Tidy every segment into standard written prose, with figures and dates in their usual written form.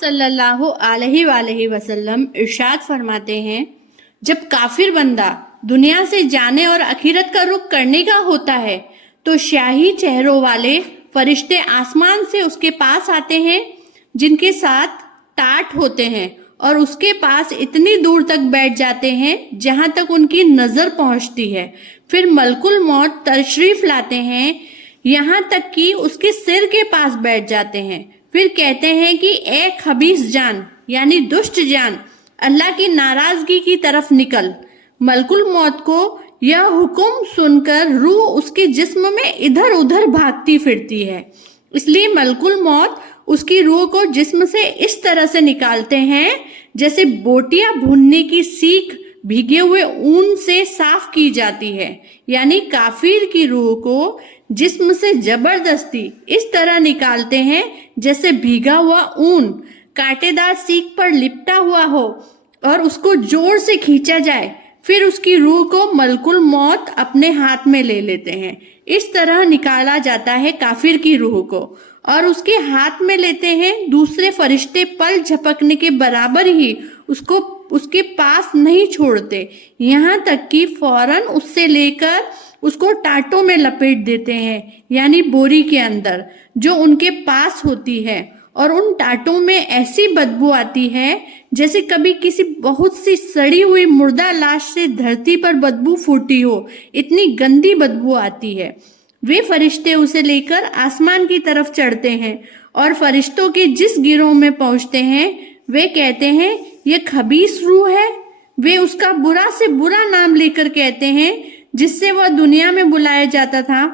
सल्लल्लाहु अलैहि वआलैहि वसल्लम इरशाद फरमाते हैं, जब काफिर बंदा दुनिया से जाने और आखिरत का रुख करने का होता है तो शाही चेहरों वाले फरिश्ते आसमान से उसके पास आते हैं जिनके साथ टाट होते हैं और उसके पास इतनी दूर तक बैठ जाते हैं जहां तक उनकी नजर पहुंचती है। फिर मलकुल मौत तशरीफ लाते हैं यहाँ तक कि उसके सिर के पास बैठ जाते हैं। फिर कहते हैं कि ए खबीस जान यानी दुष्ट जान, अल्लाह की नाराजगी की तरफ निकल। मलकुल मौत को यह हुक्म सुनकर रूह उसके जिस्म में इधर उधर भागती फिरती है, इसलिए मलकुल मौत उसकी रूह को जिस्म से इस तरह से निकालते हैं जैसे बोटियां भूनने की सीख भीगे हुए ऊन से साफ की जाती है। यानी काफिर की रूह को जिस्म से जबरदस्ती इस तरह निकालते हैं जैसे भीगा हुआ ऊन कांटेदार सीख पर लिपटा हुआ हो और उसको जोर से खींचा जाए। फिर उसकी रूह को मलकुल मौत अपने हाथ में ले लेते हैं। इस तरह निकाला जाता है काफिर की रूह को और उसके हाथ में लेते हैं। दूसरे फरिश्ते पल झपकने के बराबर ही उसको उसके पास नहीं छोड़ते, यहाँ तक कि फौरन उससे लेकर उसको टाटों में लपेट देते हैं, यानी बोरी के अंदर जो उनके पास होती है। और उन टाटों में ऐसी बदबू आती है जैसे कभी किसी बहुत सी सड़ी हुई मुर्दा लाश से धरती पर बदबू फूटी हो, इतनी गंदी बदबू आती है। वे फरिश्ते उसे लेकर आसमान की तरफ चढ़ते हैं और फरिश्तों के जिस गिरोह में पहुंचते हैं वे कहते हैं ये खबीस रूह है। वे उसका बुरा से बुरा नाम लेकर कहते हैं जिससे वह दुनिया में बुलाया जाता था,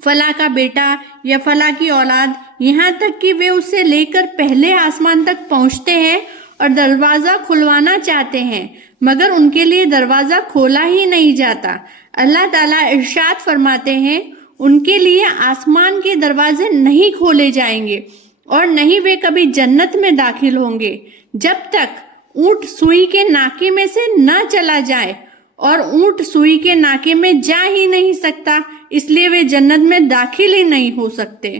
फला का बेटा या फला की औलाद, यहाँ तक कि वे उसे लेकर पहले आसमान तक पहुंचते हैं और दरवाजा खुलवाना चाहते हैं, मगर उनके लिए दरवाजा खोला ही नहीं जाता। अल्लाह ताला इरशाद फरमाते हैं, उनके लिए आसमान के दरवाजे नहीं खोले जाएंगे और नहीं वे कभी जन्नत में दाखिल होंगे जब तक ऊंट सुई के नाके में से न चला जाए, और ऊंट सुई के नाके में जा ही नहीं सकता, इसलिए वे जन्नत में दाखिल ही नहीं हो सकते।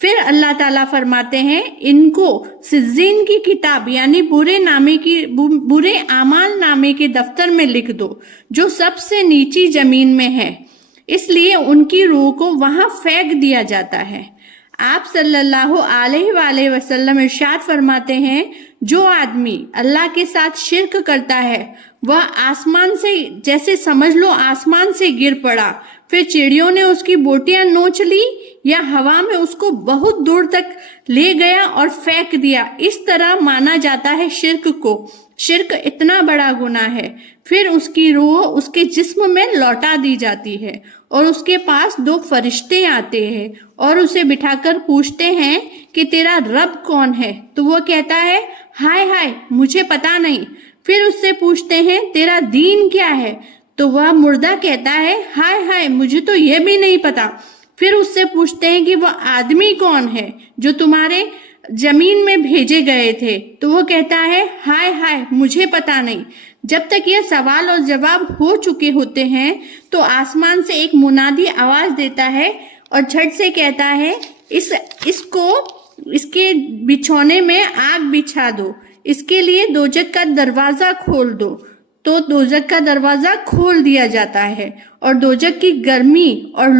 फिर अल्लाह ताला फरमाते हैं, इनको सिज्जीन की किताब यानी बुरे आमाल नामे के दफ्तर में लिख दो जो सबसे नीची जमीन में है, इसलिए उनकी रूह को वहां फेंक दिया जाता है। आप सल्लल्लाहु अलैहि वसल्लम इरशाद फरमाते हैं, जो आदमी अल्लाह के साथ शिर्क करता है वह आसमान से, जैसे समझ लो आसमान से गिर पड़ा, फिर चिड़ियों ने उसकी बोटियां नोच ली या हवा में उसको बहुत दूर तक ले गया और फेंक दिया। इस तरह माना जाता है शिर्क को। शिर्क इतना बड़ा गुनाह है। फिर उसकी रूह उसके जिस्म में लौटा दी जाती है और उसके पास दो फरिश्ते आते हैं और उसे बिठाकर पूछते हैं कि तेरा रब कौन है, तो वो कहता है हाय हाय मुझे पता नहीं। फिर उससे पूछते हैं तेरा दीन क्या है, तो वह मुर्दा कहता है हाय हाय मुझे तो ये भी नहीं पता। फिर उससे पूछते हैं कि वह आदमी कौन है जो तुम्हारे जमीन में भेजे गए थे, तो वो कहता है हाय हाय मुझे पता नहीं। जब तक ये सवाल और जवाब हो चुके होते हैं तो आसमान से एक मुनादी आवाज देता है और झट से कहता है इसके बिछौने में आग बिछा दो, इसके लिए दोजख का दरवाजा खोल दो। तो दोजख का दरवाजा खोल दिया जाता है और दोजख की गर्मी और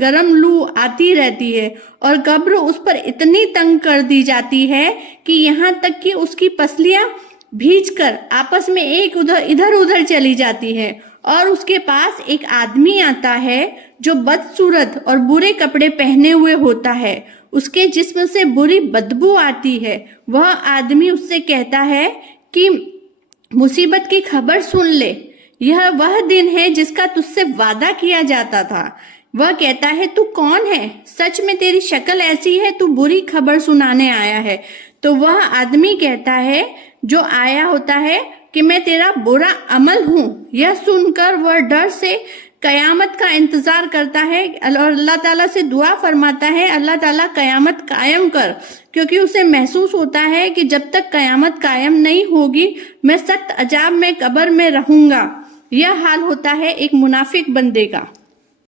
गरम लू आती रहती है और कब्र उस पर इतनी तंग कर दी जाती है कि यहाँ तक कि उसकी पसलियां भींचकर आपस में इधर उधर चली जाती है। और उसके पास एक आदमी आता है जो बदसूरत और बुरे कपड़े पहने हुए होता है, उसके जिस्म से बुरी बदबू आती है। वह आदमी उससे कहता है कि मुसीबत की खबर सुन ले, यह वह दिन है जिसका तुझसे वादा किया जाता था। वह कहता है तू कौन है, सच में तेरी शक्ल ऐसी है, तू बुरी खबर सुनाने आया है। तो वह आदमी कहता है जो आया होता है कि मैं तेरा बुरा अमल हूँ। यह सुनकर वह डर से कयामत का इंतजार करता है और अल्लाह ताला से दुआ फरमाता है, अल्लाह ताला कयामत कायम कर, क्योंकि उसे महसूस होता है कि जब तक कयामत कायम नहीं होगी मैं सख्त अजाब में कब्र में रहूंगा। यह हाल होता है एक मुनाफिक बंदे का।